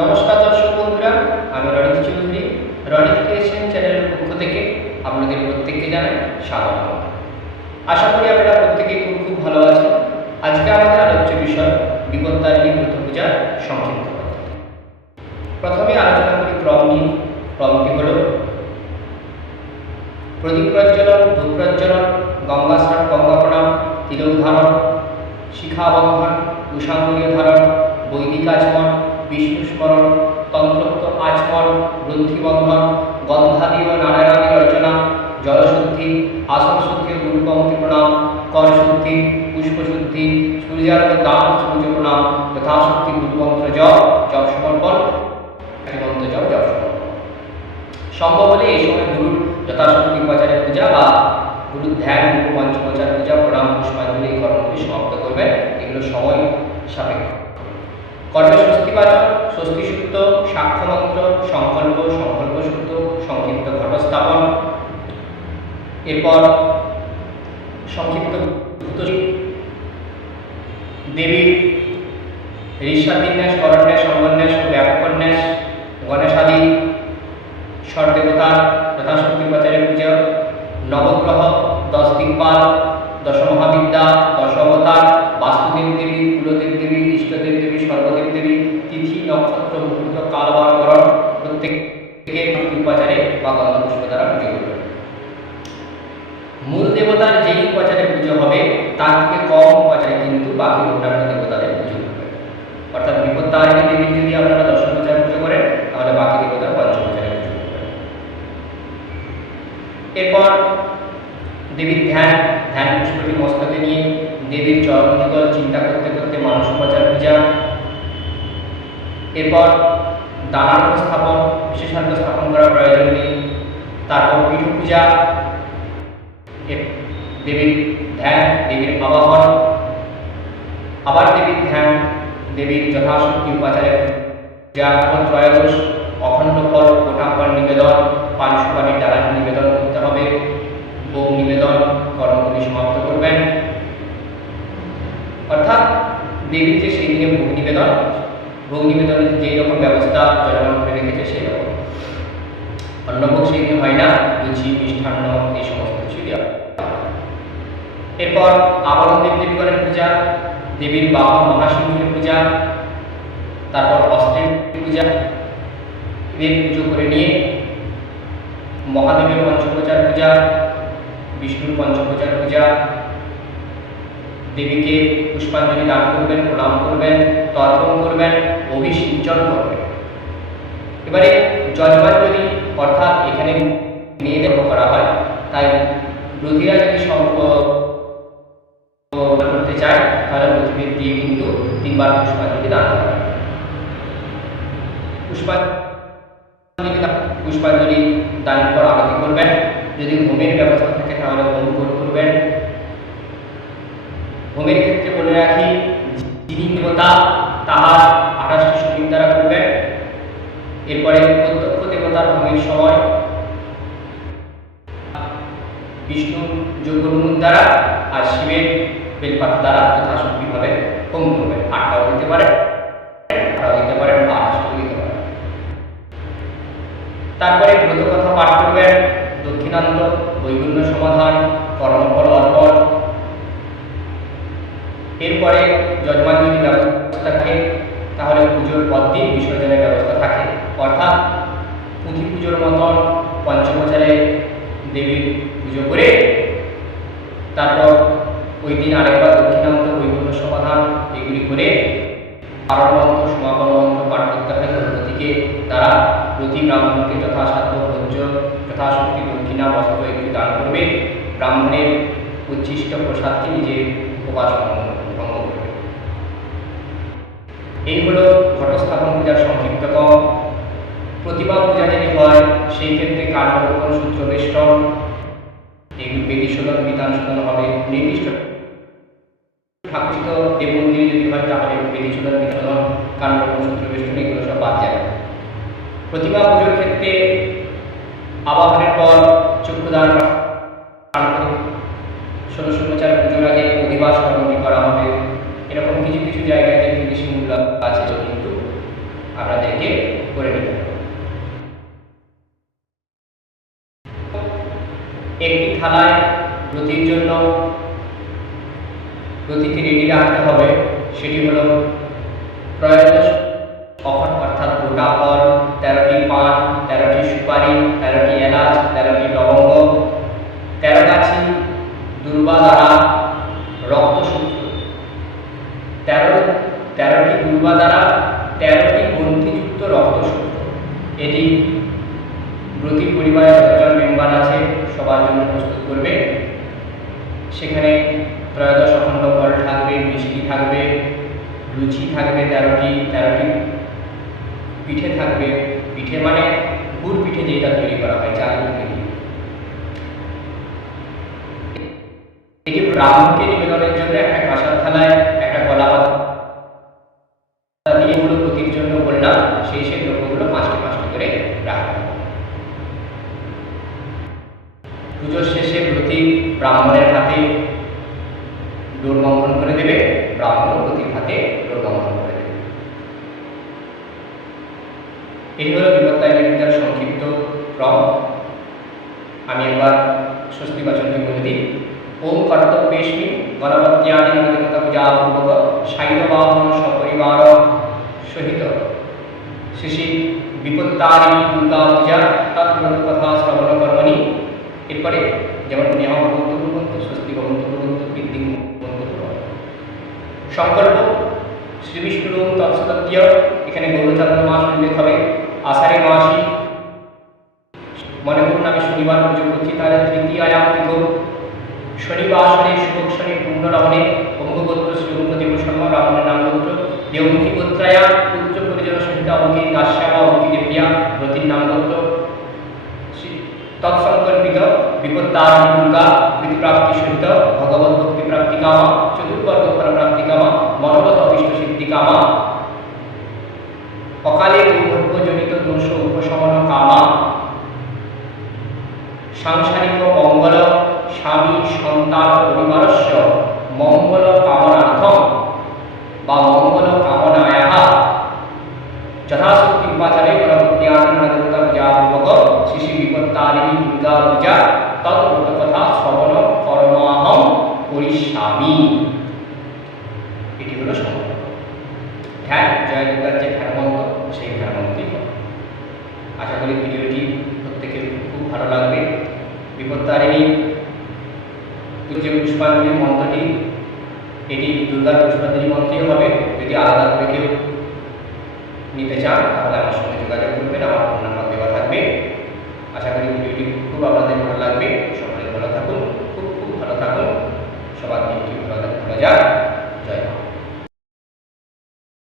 নমস্কার দর্শক বন্ধুরা, আমি রণিত চৌধুরী। রণিত ক্রিয়েশন চ্যানেলের পক্ষ থেকে আপনাদের প্রত্যেককে জানাই স্বাগত। আশা করি আপনারা প্রত্যেকে খুব খুব ভালো আছেন। আজকে আমাদের আলোচ্য বিষয়, বিপত্তারিণী ব্রত পূজার সংক্ষিপ্ত প্রথমে আলোচনা করি ক্রম নিয়ে। ক্রমটি হল প্রদীপ প্রজ্বলন, ধূপ প্রজ্বলন, গঙ্গা স্নান গঙ্গা প্রণাম তিলক ধারণ, বৈদিক আচমন বিষ্ণু স্মরণ তন্ত্রোক্ত আচমন গ্রন্থি বন্ধন গন্ধাদি ও নারায়ণাদি অর্চনা, জলশুদ্ধি আসন শুদ্ধি ও গুরু পঙ্ক্তি প্রণাম কর শুদ্ধি পুষ্পশুদ্ধি সূর্যার্ঘ দান সূর্য প্রণাম, যথাশক্তি গুরুমন্ত্র জপ জপ সমর্পণ জপ জপ সম্ভব হলে এই সময় গুরুর যথাশক্তি উপাচারে পূজা বা গুরুর ধ্যান গুরু পঞ্চমোচার পূজা, প্রণাম, পুষ্পাঞ্জলি এই কর্মগুলি সমাপ্ত করবেন এগুলো সময় সাপেক্ষ। কর্মে স্বস্তিবাচক স্বস্তিসূক্ত সাক্ষ্যমন্ত্র সংকল্প সংকল্প সূত্র, সংক্ষিপ্ত ঘটস্থাপন এরপর সংক্ষিপ্ত দেবীর ঋষাদিন্যাস করণ্যাস অঙ্গন্যাস ও ব্যাপকন্যাস দিকপাল দশমহাবিদ্যা দশ অবতার বাস্তুদেব দেবী কুলদেব দেবী ইষ্টদেব দেবী সর্বদেব দেবী তিথি, নক্ষত্র, মুহূর্ত কালবারকরণ প্রত্যেককে উপাচারে বা গন্ধপুষ্প দ্বারা পুজো করবে মূল দেবতার যেই উপাচারে পুজো হবে, তার থেকে কম উপাচারে কিন্তু বাকি অন্যান্য দেবতাদের পুজো করবে অর্থাৎ বিপত্তারিণী দেবীর যদি আপনারা দশমোচারে পুজো করেন তাহলে বাকি দেবতার পঞ্চমোচারে পুজো করবেন এরপর দেবীর ধ্যান ধ্যান পুষ্পটি মস্তকে নিয়ে দেবীর চরণযুগল চিন্তা করতে করতে মানুষ উপাচার পূজা। এরপর দানার্ঘ স্থাপন বিশেষাঙ্গ স্থাপন করার প্রয়োজন নেই। তারপর পীঠ পূজা। দেবীর ধ্যান, দেবীর আবাহন। আবার দেবীর ধ্যান, দেবীর যথাশক্তি উপাচারে পূজা। ত্রয়োদশ, অখণ্ড ফল ফল নিবেদন পান সুপারির দ্বারা নিবেদন করতে হবে। ভোগ নিবেদন কর্মগুলি সমাপ্ত করবেন। অর্থাৎ দেবীর যে সেই দিনে ভোগ নিবেদন, ভোগ নিবেদনের যেই রকম ব্যবস্থা জনগণ রেখেছে সেই রকম। অন্নভোগ সেই দিন হয় না, লুচি, মিষ্টান্ন, এই সমস্ত কিছু দেওয়া এরপর আবরণ দেব দেবীগণের পূজা, দেবীর বাবা মহাসিংহের পূজা, তারপর অস্ত্রের পূজা এদের পুজো করে নিয়ে মহাদেবের পঞ্চপ্রচার পূজা বিষ্ণুর পঞ্চপ্রচার পূজা। দেবীকে পুষ্পাঞ্জলি দান করবেন, প্রণাম করবেন, তর্পণ করবেন অভিষিঞ্চন করবেন। এবারে যজমাঞ্জলি অর্থাৎ এখানে মেয়েদের করা হয়, তাই ব্রতীরা যদি করতে চায়, তাহলে প্রতিবেদ দিয়ে কিন্তু তিনবার পুষ্পাঞ্জলি দান করা। পুষ্পাঞ্জলি দান- পুষ্পাঞ্জলি দানের পর আরতি করবেন। যদি হোমের ব্যবস্থা তাহলে হোম করে করবেন হোমের ক্ষেত্রে বলে রাখি, যিনি দেবতা তাহার আঠাশটি সংগীত দ্বারা করবেন। এরপরে প্রত্যক্ষ দেবতার হোমের সময়, বিষ্ণু যোগ্যনুর দ্বারা আর শিবের বেলপাত দ্বারা যথাশক্তিভাবে হোম করবেন। আটটাও দিতে পারেন তারপরে ব্রত কথা পাঠ করবেন। দক্ষিণান্ত বৈগুণ্য সমাধান কর্মফল অর্পণ। এরপরে যজমানজলি ব্যবস্থা থাকে, তাহলে পুজোর পর দিন বিসর্জনের ব্যবস্থা থাকে। অর্থাৎ পুঁথি পুজোর মতন পঞ্চমচারে দেবীর পুজো করে তারপর ওই দিন আরেকবার দক্ষিণান্ত বৈকুণ্ঠ সমাধান, এগুলি করে পারণ সমাপন মন্ত্র পাঠ করতে হয় তারা প্রতি ব্রাহ্মণকে যথাসাধ্য ভোজ্য যথাশক্তি দক্ষিণা বস্ত্র এগুলি দান করবে। ব্রাহ্মণের উচ্ছিষ্ট প্রসাদকে নিজের উপবাস ভঙ্গ করবে। এই হলো ঘটস্থাপন পূজার সংক্ষিপ্ততম। প্রতিমা পূজা যদি হয়, সেই ক্ষেত্রে কাঠরোপণ সূত্র বেষ্টন এগুলি বেদি শোধন বিধান শোধন হবে। নির্দিষ্ট ঠাকুরিত দেব যদি হয়, তাহলে বেদি শোধন বিধান কাঠরোপণ সূত্র বেষ্টন এগুলো সব বাদ যাবে প্রতিমা পুজোর ক্ষেত্রে আবাহনের পর চক্ষুদার ষোলো শূন্য চার পুজোর আগে অধিবাস কর্মটি করা হবে। এরকম কিছু কিছু জায়গায় যে বেশি মূল্য আছে কিন্তু আপনাদেরকে করে নিতে একটি থালায় রুটির জন্য রুটিকে রেডি রাখতে হবে। সেটি হল প্রয়োজন অর্থাৎ গোটা ফল, তেরোটি পান, তেরোটি সুপারি, তেরোটি লবঙ্গ তেরো গাছি দুর্বা দ্বারা রক্তসূত্র। তেরো, তেরোটি দুর্বা দ্বারা তেরোটি গ্রন্থিযুক্ত রক্তসূত্র। এটি প্রতি পরিবারে যতজন মেম্বার আছে, সবার জন্য প্রস্তুত করবে। সেখানে ত্রয়োদশ অখণ্ড ফল থাকবে, মিষ্টি থাকবে, লুচি থাকবে তেরোটি তেরোটি পিঠে থাকবে। পিঠে মানে গুড় পিঠে যেটা তৈরি করা হয় চাল তৈরি এটি ব্রাহ্মণকে নিবেদনের জন্য একটা কাঁসার থালায়, একটা কলা পাতা দিয়ে প্রতির জন্য বললাম, সেই সেই দ্রব্যগুলো পাঁচটি পাঁচটি করে রাখা পুজোর শেষে প্রতি ব্রাহ্মণের হাতে ডোরবন্ধন করে দেবে, ব্রাহ্মণ প্রতির হাতে ডোরবন্ধন করে দেবে। এই হলো বিপত্তায় সংক্ষিপ্ত ক্রম। আমি একবার স্বস্তি গণপত্যাদি দেবতা পূজা পূর্বক সাইন বাহন সপরিবার সহিত শিশি বিপত্তারিণী দুর্গা পূজা তৎব্রত কথা শ্রবণ কর্মণি এরপরে যেমন নেহ ভবন্তু ভবন্তু স্বস্তি ভবন্তু কীর্তি ভবন্তু ভবন্তু সংকল্প শ্রী বিষ্ণু তৎসত্য এখানে গৌরচন্দ্র মাস উল্লেখ হবে আষাঢ়ে মাসি মনে করুন আমি শনিবার পুজো করছি তাহলে তৃতীয়ায়াম তিথ শনিবাসরে শুভক্ষণে পূর্ণ রমণে অঙ্গগোত্র শ্রীমদেব শর্মা নাম গোত্র দেবমুখী গোত্রায়া পুত্র পরিজন সহিতা অঙ্কি দাস্যা বা অঙ্কি দেবিয়া রতির নাম গোত্র তৎসংকল্পিত বিপত্তারণী দুর্গা, প্রীতিপ্রাপ্তি সহিত ভগবত ভক্তি প্রাপ্তি কামা, চতুর্বর্গ ফল কামা মনোগত অভিষ্ট সিদ্ধি কামা। অকালে দুর্ভোগ্যজনিত দোষ উপশমন কামা। সাংসারিক মঙ্গল স্বামী সন্তান পরিবারস্য মঙ্গল কামনার্থম বা মঙ্গল কামনায়াः যথাশক্তি উপাচারে গণপত্যাদি দেবতা পূজা পূর্বক শিশি বিপত্তারিণী দুর্গা পূজা তদ্ব্রত কথা শ্রবণ কর্মাহম করিষ্যামি এটি হলো সংকল্প ধ্যান জয় যে ধ্যানমন্ত্র সেই ধ্যানমন্ত্রই। আশা করি ভিডিওটি প্রত্যেকের খুব ভালো লাগবে বিপত্তারিণী যে পুষ্পাঞ্জলি মন্ত্রটি, এটি দুর্গার পুষ্পাঞ্জলি মন্ত্রই হবে যদি আলাদা করে কেউ নিতে চান, তাহলে আমার সঙ্গে যোগাযোগ করবেন, আমার